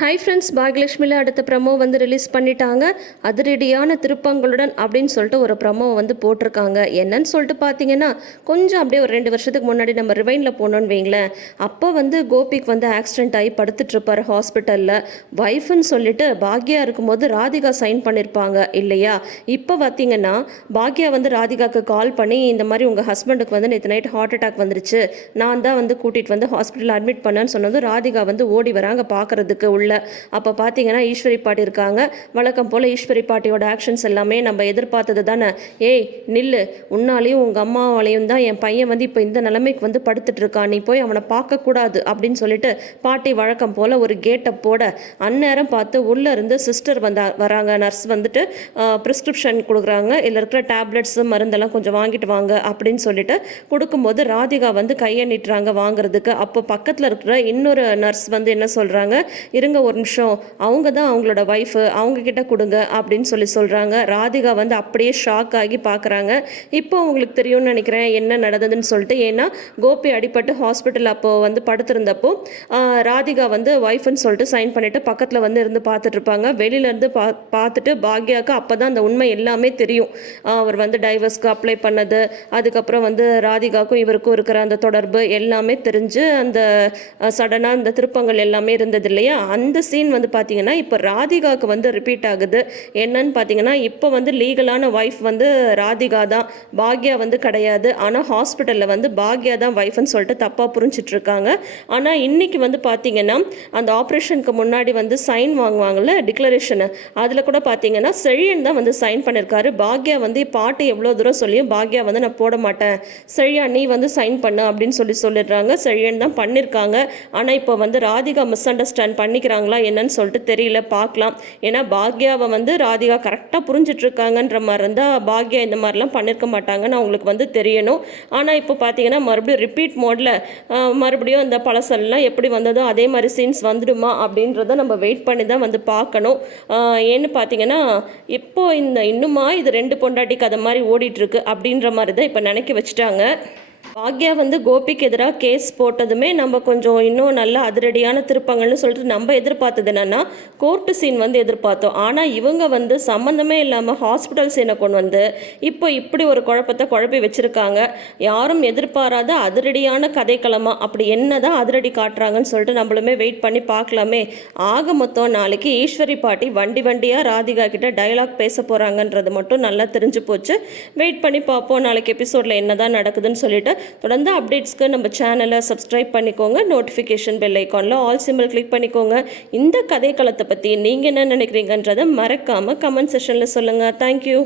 Hi friends பாக்யலட்சுமியில் அடுத்த promo வந்து release பண்ணிட்டாங்க. அதிரடியான திருப்பங்களுடன் அப்படின்னு சொல்லிட்டு ஒரு ப்ரமோ வந்து போட்டிருக்காங்க. என்னன்னு சொல்லிட்டு பார்த்தீங்கன்னா கொஞ்சம் அப்படியே ஒரு ரெண்டு வருஷத்துக்கு முன்னாடி நம்ம ரிவைனில் போனோன்னு வைங்களேன். அப்போ வந்து கோபிக்கு வந்து ஆக்சிடென்ட் ஆகி படுத்துட்ருப்பார் ஹாஸ்பிட்டலில் ஒய்ஃப்னு சொல்லிட்டு பாக்யா இருக்கும்போது ராதிகா சைன் பண்ணியிருப்பாங்க இல்லையா? இப்போ பார்த்தீங்கன்னா பாக்யா வந்து ராதிகாவுக்கு கால் பண்ணி இந்த மாதிரி உங்கள் ஹஸ்பண்டுக்கு வந்து நேற்று நைட் ஹார்ட் அட்டாக் வந்துருச்சு. நான் தான் வந்து கூட்டிகிட்டு வந்து ஹாஸ்பிட்டலில் அட்மிட் பண்ணேன்னு சொன்னது ராதிகா வந்து ஓடி வராங்க பார்க்கறதுக்கு உள்ள அப்போ பார்த்தீங்கன்னா ஈஸ்வரி பாட்டி இருக்காங்க. வழக்கம் போல் ஈஸ்வரி பாட்டியோட ஆக்ஷன்ஸ் எல்லாமே நம்ம எதிர்பார்த்தது தானே? ஏய் நில்லு. உன்னாலையும் உங்கள் அம்மாவாலையும் தான் என் பையன் வந்து இப்போ இந்த நிலைமைக்கு வந்து படுத்துட்டு இருக்கான். நீ போய் அவனை பார்க்கக்கூடாது அப்படின்னு சொல்லிட்டு பாட்டி வழக்கம் போல் ஒரு கேட்டை போட அந்நேரம் பார்த்து உள்ளே இருந்து சிஸ்டர் வந்தா வராங்க. நர்ஸ் வந்துட்டு ப்ரிஸ்கிரிப்ஷன் கொடுக்குறாங்க. இதில் இருக்கிற டேப்லெட்ஸு மருந்தெல்லாம் கொஞ்சம் வாங்கிட்டு வாங்க அப்படின்னு சொல்லிட்டு கொடுக்கும்போது ராதிகா வந்து கையை நீட்டுறாங்க வாங்குறதுக்கு. அப்போ பக்கத்தில் இருக்கிற இன்னொரு நர்ஸ் வந்து என்ன சொல்கிறாங்க இருங்க ஒரு நிமிஷம். அவங்க தான் அவங்களோட ஒய்ஃபு அவங்க கிட்ட கொடுங்க அப்படின்னு சொல்லி சொல்கிறாங்க ராதிகா வந்து அப்படியே ஷாக் ஆகி பார்க்குறாங்க இப்போ உங்களுக்கு தெரியும்னு நினைக்கிறேன் என்ன நடந்ததுன்னு சொல்லிட்டு ஏன்னா கோபி அடிபட்டு ஹாஸ்பிட்டல் அப்போது வந்து படுத்திருந்தப்போ ராதிகா வந்து ஒய்ஃப்னு சொல்லிட்டு சைன் பண்ணிவிட்டு பக்கத்தில் வந்து இருந்து பார்த்துட்டு இருப்பாங்க. வெளியிலேருந்து பா பார்த்துட்டு பாக்யாவுக்கு அப்போ தான் அந்த உண்மை எல்லாமே தெரியும். அவர் வந்து டைவர்ஸ்க்கு அப்ளை பண்ணது. அதுக்கப்புறம் வந்து ராதிகாவுக்கும் இவருக்கும் இருக்கிற அந்த தொடர்பு எல்லாமே தெரிஞ்சு அந்த சடனாக அந்த திருப்பங்கள் எல்லாமே இருந்தது இல்லையா? அந்த சீன் வந்து பார்த்தீங்கன்னா இப்போ ராதிகாவுக்கு வந்து ரிப்பீட் ஆகுது. என்னன்னு பார்த்தீங்கன்னா இப்போ வந்து லீகலான ஒய்ஃப் வந்து ராதிகா தான். பாக்யா வந்து கிடையாது. ஆனால் ஹாஸ்பிட்டலில் வந்து பாக்யா தான் ஒய்ஃப்னு சொல்லிட்டு தப்பாக புரிஞ்சிட்ருக்காங்க ஆனால் இன்னைக்கு வந்து பார்த்தீங்கன்னா அந்த ஆப்ரேஷனுக்கு முன்னாடி வந்து சைன் வாங்குவாங்கள்ல டிக்ளரேஷனு அதில் கூட பார்த்தீங்கன்னா செழியன் தான் வந்து சைன் பண்ணியிருக்காரு பாக்யா வந்து பாட்டு எவ்வளோ தூரம் சொல்லியும் பாக்யா வந்து நான் போட மாட்டேன். செழியா நீ வந்து சைன் பண்ணு அப்படின்னு சொல்லி சொல்லிடுறாங்க. செழியன் தான் பண்ணியிருக்காங்க ஆனால் இப்போ வந்து ராதிகா மிஸ் அண்டர்ஸ்டாண்ட் பண்ணிக்கிறாங்க. பண்ணிக்கிறாங்களா என்னன்னு சொல்லிட்டு தெரியல பார்க்கலாம். ஏன்னா பாக்யாவை வந்து ராதிகா கரெக்டாக புரிஞ்சிட்ருக்காங்கன்ற மாதிரி இருந்தால் பாக்யா இந்த மாதிரிலாம் பண்ணியிருக்க மாட்டாங்கன்னு அவங்களுக்கு வந்து தெரியணும். ஆனால் இப்போ பார்த்தீங்கன்னா மறுபடியும் ரிப்பீட் மோடில் மறுபடியும் இந்த பழசெல்லாம் எப்படி வந்ததோ அதே மாதிரி சீன்ஸ் வந்துடுமா அப்படின்றத நம்ம வெயிட் பண்ணி தான் வந்து பார்க்கணும். ஏன்னு பார்த்தீங்கன்னா இப்போ இந்த இன்னுமா இது ரெண்டு பொண்டாட்டி கதை மாதிரி ஓடிட்டுருக்கு அப்படின்ற மாதிரி தான் இப்போ நினைக்க வச்சுட்டாங்க. பாக்யா வந்து கோபிக்கு எதிராக கேஸ் போட்டதுமே நம்ம கொஞ்சம் இன்னும் நல்ல அதிரடியான திருப்பங்கள்னு சொல்லிட்டு நம்ம எதிர்பார்த்தது என்னன்னா கோர்ட்டு சீன் வந்து எதிர்பார்த்தோம். ஆனால் இவங்க வந்து சம்மந்தமே இல்லாமல் ஹாஸ்பிட்டல் சீனை கொண்டு வந்து இப்போ இப்படி ஒரு குழப்பத்தை குழப்பி வச்சுருக்காங்க. யாரும் எதிர்பாராத அதிரடியான கதைக்களமாக அப்படி என்ன தான் அதிரடி காட்டுறாங்கன்னு சொல்லிட்டு நம்மளுமே வெயிட் பண்ணி பார்க்கலாமே. ஆக மொத்தம் நாளைக்கு ஈஸ்வரி பாட்டி வண்டி வண்டியாக ராதிகா கிட்ட டயலாக் பேச போகிறாங்கன்றது மட்டும் நல்லா தெரிஞ்சு போச்சு. வெயிட் பண்ணி பார்ப்போம். நாளைக்கு எபிசோடில் என்ன தான் நடக்குதுன்னு சொல்லிட்டு தொடர்ந்து அப்டேட்ஸ்க்கு நம்ம சேனலை சப்ஸ்கிரைப் பண்ணிக்கோங்க. நோட்டிஃபிகேஷன் பெல் ஐக்கானில் ஆல் சிம்பிள் கிளிக் பண்ணிக்கோங்க. இந்த கதைக்களத்தை பற்றி நீங்கள் என்ன நினைக்கிறீங்கன்றதை மறக்காமல் கமெண்ட் செஷனில் சொல்லுங்கள் தேங்க்யூ